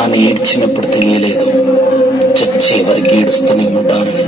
నాన్న ఏడ్చినప్పుడు తెలియలేదు, చచ్చే వరకు ఏడుస్తూనే ఉంటానని.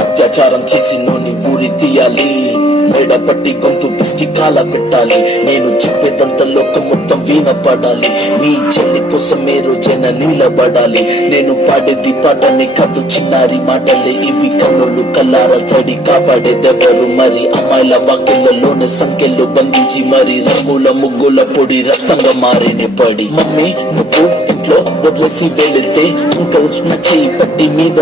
అత్యాచారం చేసి నోని ఊరి తీయాలి, మెడపట్టి గొంతు పిసికి కాల పెట్టాలి. నేను చెప్పేదంతా లోకం మొత్తం వినపడాలి. మీ చెల్లి కోసం ఏ రోజైనా నిలబడాలి. నేను పాడేది పాటని కాదు చిన్నారి మాటలే ఇవి. కన్నులు కల్లార తడి కాపాడేదెవరు మరి? అమ్మాయిల వాక్యలలోనే సంఖ్యలు బంధించి మరి రంగుల ముగ్గుల పొడి రక్తంగా మారేనే పడి. మమ్మీ నువ్వు ఇంట్లో వదిలేసి వెళితే ఇంకా నా చేయి పట్టి మీద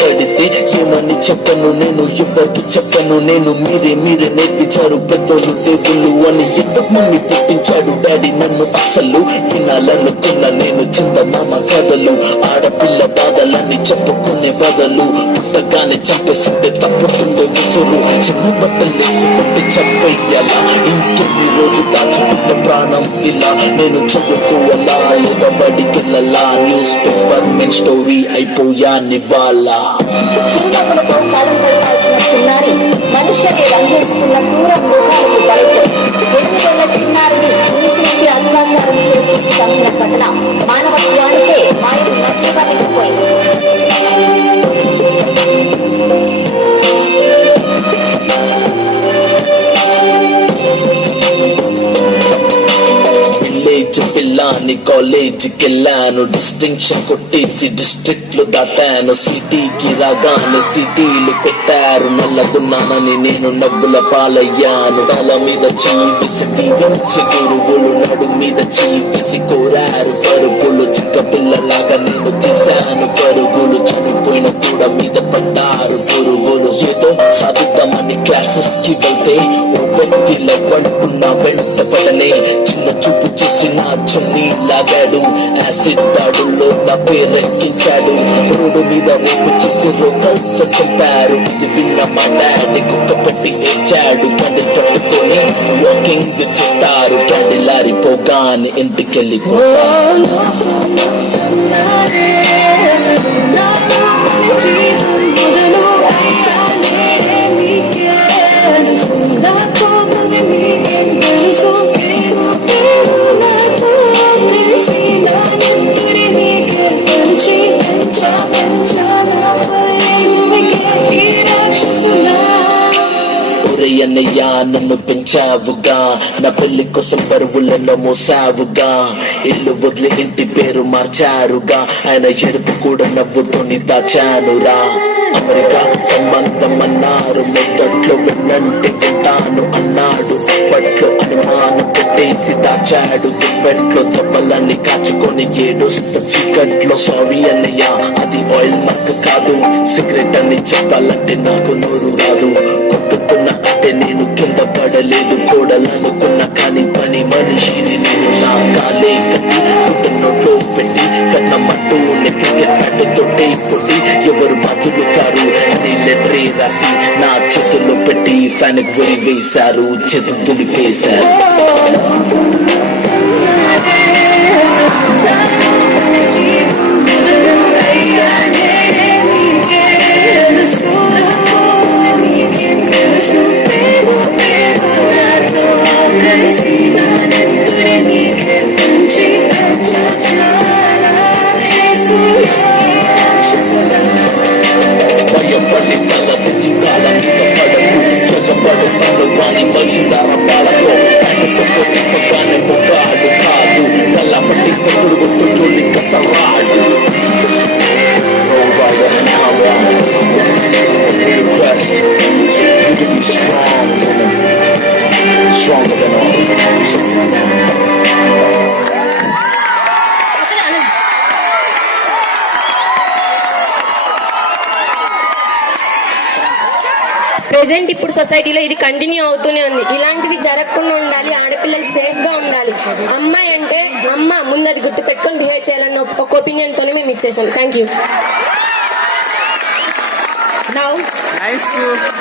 పడితే ఏమని చెప్పను నేను, ఎవరికి చెప్పను నేను. మీరే నేర్పించారు పెద్దోళ్ళు దేవుళ్ళు అని. ఎందుకు మమ్మీ పుట్టించాడు డాడీ నన్ను? అసలు వినాలనుకున్న నేను చందమామ కథలు. ఆడపిల్ల బాధలన్నీ చెప్పుకునే బదులు పుట్టగానే చంపేస్తుంటే తప్పుతుండే విసురు. చిన్న బట్టలు వేసుకుంటే చంపేయాలా? ఇంకెన్ని రోజు దాచుకుంటే ప్రాణం ఇలా? నేను చదువుకోవాలా లేదా బడికెళ్ళాలా? న్యూస్ పేపర్ మెయిన్ స్టోరీ అయిపోయా నివాళ. చిన్నారి మనుష్యని రంగేసుకున్న క్రూర మృగాలకు బలైతే 8 ఏళ్ల చిన్నారిని హింసించి అత్యాచారం చేసి చంపిన ఘటన మానవత్వానికే మాయను మర్చిపోలేకపోయింది. పిల్లాని కాలేజీకి వెళ్ళాను, డిస్టింక్షన్ కొట్టేసి డిస్ట్రిక్ట్ లో దాటాను. సిటీకి రాగానే సిటీలు కొట్టారు, నల్లగున్నానని నేను నవ్వుల పాలయ్యాను. తల మీద చీవేసి దీవించి గురువులు నడు మీద చీవేసి కోరారు పరుగులు. చిక్క పిల్లలాగా నేను తీశాను పరుగులు, చనిపోయిన కూడా మీద పడ్డారు పురుగులు. ఏదో సాధిద్దామని క్లాసెస్ కి వెళ్తే ఓ వ్యక్తిలో వండుకున్నా వెంట పడలే. చిన్న చూపు చూసి నా చున్నీ లాగాడు, యాసిడ్ దాడుల్లో నా పేరెక్కించాడు. రోడ్డు మీద రేపు చేసి రోకల్తో చంపారు. ఇది విన్న మా డాడీ కుక్క పెట్టి ఏడ్చాడు. క్యాండిల్ పట్టుకొని వాకింగ్ చేస్తారు, క్యాండిల్ ఆరిపోగానే ఇంటికెళ్ళిపోతారు. అన్నయ్యా నన్ను పెంచావుగా, నా పెళ్లి కోసం పరువులను మోసావుగా. ఇల్లు వదిలి ఇంటి పేరు మార్చారుగా, ఆయన ఎడుపు కూడా నవ్వుతోని దాచానురా. అమెరికా సంబంధం అన్నారు, మొదట్లో విన్నంటే వింటాను అన్నాడు. అప్పట్లో అనుమానం పెట్టేసి దాచాడు, దుప్పట్లో దెబ్బలన్నీ కాచుకొని ఏడుస్త చీకట్లో. సారీ అన్నయ్య అది ఆయిల్ మార్క్ కాదు, సిగరెట్ అని చెప్పాలంటే నాకు నోరు రాదు. కొట్టుతున్న అంటే నేను కింద పడలేదు, కోడలనుకున్నా కానీ పని మనిషిని నేను. నా కాలే కట్టి నోట్లో పెట్టి కన్నమట్టు క్రికెట్ బ్యాట్ తోటే పొట్టి ఎవరు బాతులు కారు అని లెటరే రాసి నా చేతుల్లో పెట్టి ఫ్యాన్ కి వెరి వేశారు, చేతులు దులిపేశారు. భయపడి తల తెచ్చి కాల మీద పడకు, జగపడు తను వాణి మనుషులార పాలకు. పక్కనే పొగాడు కాదు, సల్లపట్టి కొట్టుడు కొట్టు చూడి కసరాడు. Stronger than all. ప్రెసెంట్ ఇప్పుడు సొసైటీలో ఇది కంటిన్యూ అవుతూనే ఉంది. ఇలాంటివి జరగకుండా ఉండాలి, ఆడపిల్లలు సేఫ్ గా ఉండాలి. అమ్మాయి అంటే అమ్మ ముందు అది గుర్తు పెట్టుకొని బిహేవ్ చేయాలన్న ఒక ఒపీనియన్ తోనే మేము ఇచ్చేసాం. Thank you. Now, Nice.